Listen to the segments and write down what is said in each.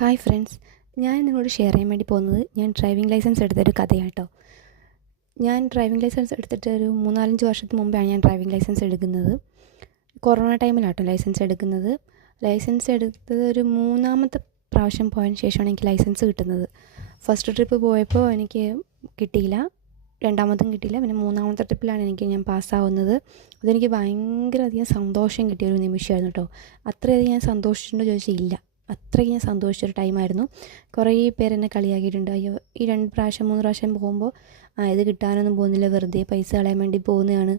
Hi friends, ഞാൻ നിങ്ങളോട് share ചെയ്യാൻ വേണ്ടി പോകുന്നത് ഞാൻ ഡ്രൈവിംഗ് ലൈസൻസ് എടുത്തൊരു കഥയാണ് കേട്ടോ. ഞാൻ ഡ്രൈവിംഗ് ലൈസൻസ് എടുത്തിട്ട് ഒരു 3-4 വർഷത്തിന് മുമ്പാണ് ഞാൻ ഡ്രൈവിംഗ് ലൈസൻസ് എടുക്കുന്നത്. കൊറോണ ടൈമിലാട്ടോ ലൈസൻസ് എടുക്കുന്നത്. ലൈസൻസ് എടുത്തത് ഒരു 3-ാമത്തെ പ്രാവശ്യം പോയതിന് ശേഷമാണ് എനിക്ക് ലൈസൻസ് കിട്ടുന്നത്. ഫസ്റ്റ് ട്രിപ്പ് പോയപ്പോൾ എനിക്ക് കിട്ടിയില്ല, 2-ാമതും കിട്ടിയില്ല, പിന്നെ 3-ാമത്തെ ട്രിപ്പിലാണ് ഞാൻ പാസ്സാവുന്നത്. അതെനിക്ക് ഭയങ്കര അധികം സന്തോഷം കിട്ടിയൊരു നിമിഷമായിരുന്നു കേട്ടോ. അത്രയധികം ഞാൻ സന്തോഷിച്ചിട്ടുണ്ടോ ചോദിച്ചാൽ ഇല്ല, അത്രയ്ക്ക് ഞാൻ സന്തോഷിച്ചൊരു ടൈമായിരുന്നു. കുറേ പേര് എന്നെ കളിയാക്കിയിട്ടുണ്ട്. അയ്യോ, ഈ 2 പ്രാവശ്യം 3 പ്രാവശ്യം പോകുമ്പോൾ ഇത് കിട്ടാനൊന്നും പോകുന്നില്ല, വെറുതെ പൈസ കളയാൻ വേണ്ടി പോകുന്നതാണ്,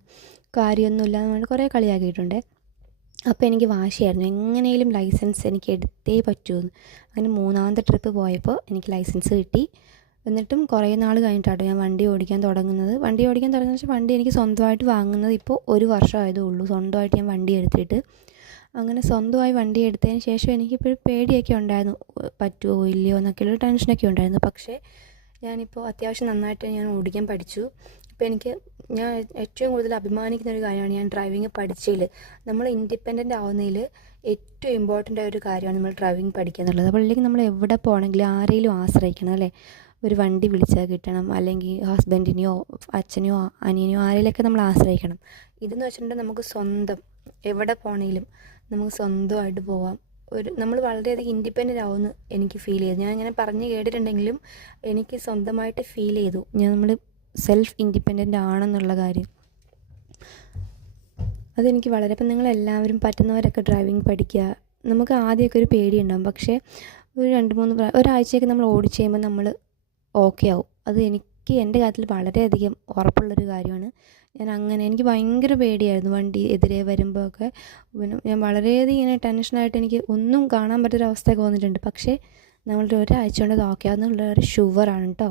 കാര്യമൊന്നുമില്ല എന്ന് പറഞ്ഞിട്ട് കുറേ കളിയാക്കിയിട്ടുണ്ട്. അപ്പോൾ എനിക്ക് വാശിയായിരുന്നു, എങ്ങനെയും ലൈസൻസ് എനിക്ക് എടുത്തേ പറ്റുമെന്ന്. അങ്ങനെ 3-ാമത്തെ ട്രിപ്പ് പോയപ്പോൾ എനിക്ക് ലൈസൻസ് കിട്ടി. എന്നിട്ടും കുറേ നാൾ കഴിഞ്ഞിട്ടാട്ടോ ഞാൻ വണ്ടി ഓടിക്കാൻ തുടങ്ങുന്നത്. വണ്ടി വെച്ചാൽ വണ്ടി എനിക്ക് സ്വന്തമായിട്ട് വാങ്ങുന്നത് ഇപ്പോൾ 1 വർഷമായതേ ഉള്ളൂ. സ്വന്തമായിട്ട് ഞാൻ വണ്ടി എടുത്തിട്ട് അങ്ങനെ സ്വന്തമായി വണ്ടി എടുത്തതിന് ശേഷം എനിക്കിപ്പോൾ പേടിയൊക്കെ ഉണ്ടായിരുന്നു, പറ്റുമോ ഇല്ലയോ എന്നൊക്കെയുള്ളൊരു ടെൻഷനൊക്കെ ഉണ്ടായിരുന്നു. പക്ഷേ ഞാനിപ്പോൾ അത്യാവശ്യം നന്നായിട്ട് ഞാൻ ഓടിക്കാൻ പഠിച്ചു. ഇപ്പോൾ ഞാൻ ഏറ്റവും കൂടുതൽ അഭിമാനിക്കുന്ന ഒരു കാര്യമാണ് ഞാൻ ഡ്രൈവിംഗ് പഠിച്ചതിൽ. നമ്മൾ ഇൻഡിപെൻഡൻ്റ് ആവുന്നതിൽ ഏറ്റവും ഇമ്പോർട്ടൻ്റ് ആയ ഒരു കാര്യമാണ് നമ്മൾ ഡ്രൈവിംഗ് പഠിക്കുക എന്നുള്ളത്. അപ്പോൾ അല്ലെങ്കിൽ നമ്മൾ എവിടെ പോകണമെങ്കിലും ആരെങ്കിലും ആശ്രയിക്കണം അല്ലേ. ഒരു വണ്ടി വിളിച്ചാൽ കിട്ടണം, അല്ലെങ്കിൽ ഹസ്ബൻഡിനെയോ അച്ഛനെയോ അനിയനെയോ ആരെങ്കിലുമൊക്കെ നമ്മൾ ആശ്രയിക്കണം. ഇതെന്ന് വെച്ചിട്ടുണ്ടെങ്കിൽ നമുക്ക് സ്വന്തം എവിടെ പോകണമെങ്കിലും നമുക്ക് സ്വന്തമായിട്ട് പോവാം. നമ്മൾ വളരെയധികം ഇൻഡിപെൻഡൻ്റ് ആവുമെന്ന് എനിക്ക് ഫീൽ ചെയ്തു. ഞാൻ ഇങ്ങനെ പറഞ്ഞ് കേട്ടിട്ടുണ്ടെങ്കിലും എനിക്ക് സ്വന്തമായിട്ട് ഫീൽ ചെയ്തു നമ്മൾ സെൽഫ് ഇൻഡിപെൻഡൻ്റ് ആണെന്നുള്ള കാര്യം. അതെനിക്ക് വളരെ, ഇപ്പം നിങ്ങളെല്ലാവരും പറ്റുന്നവരൊക്കെ ഡ്രൈവിംഗ് പഠിക്കുക. നമുക്ക് ആദ്യമൊക്കെ ഒരു പേടിയുണ്ടാകും, പക്ഷേ ഒരു 2-3 ഒരാഴ്ചയൊക്കെ നമ്മൾ ഓടിച്ച് കഴിയുമ്പോൾ നമ്മൾ ഓക്കെ ആവും. അത് എൻ്റെ കാര്യത്തിൽ വളരെയധികം ഉറപ്പുള്ളൊരു കാര്യമാണ്. എനിക്ക് ഭയങ്കര പേടിയായിരുന്നു വണ്ടി എതിരെ വരുമ്പോഴൊക്കെ. പിന്നെ ഞാൻ വളരെയധികം ഇങ്ങനെ ടെൻഷനായിട്ട് എനിക്ക് ഒന്നും കാണാൻ പറ്റാത്തൊരവസ്ഥയൊക്കെ വന്നിട്ടുണ്ട്. പക്ഷേ നമ്മളുടെ ഒരാഴ്ച കൊണ്ട് അത് ഓക്കെ ആവുന്നുള്ളൊരു ഷുവറാണ് കേട്ടോ.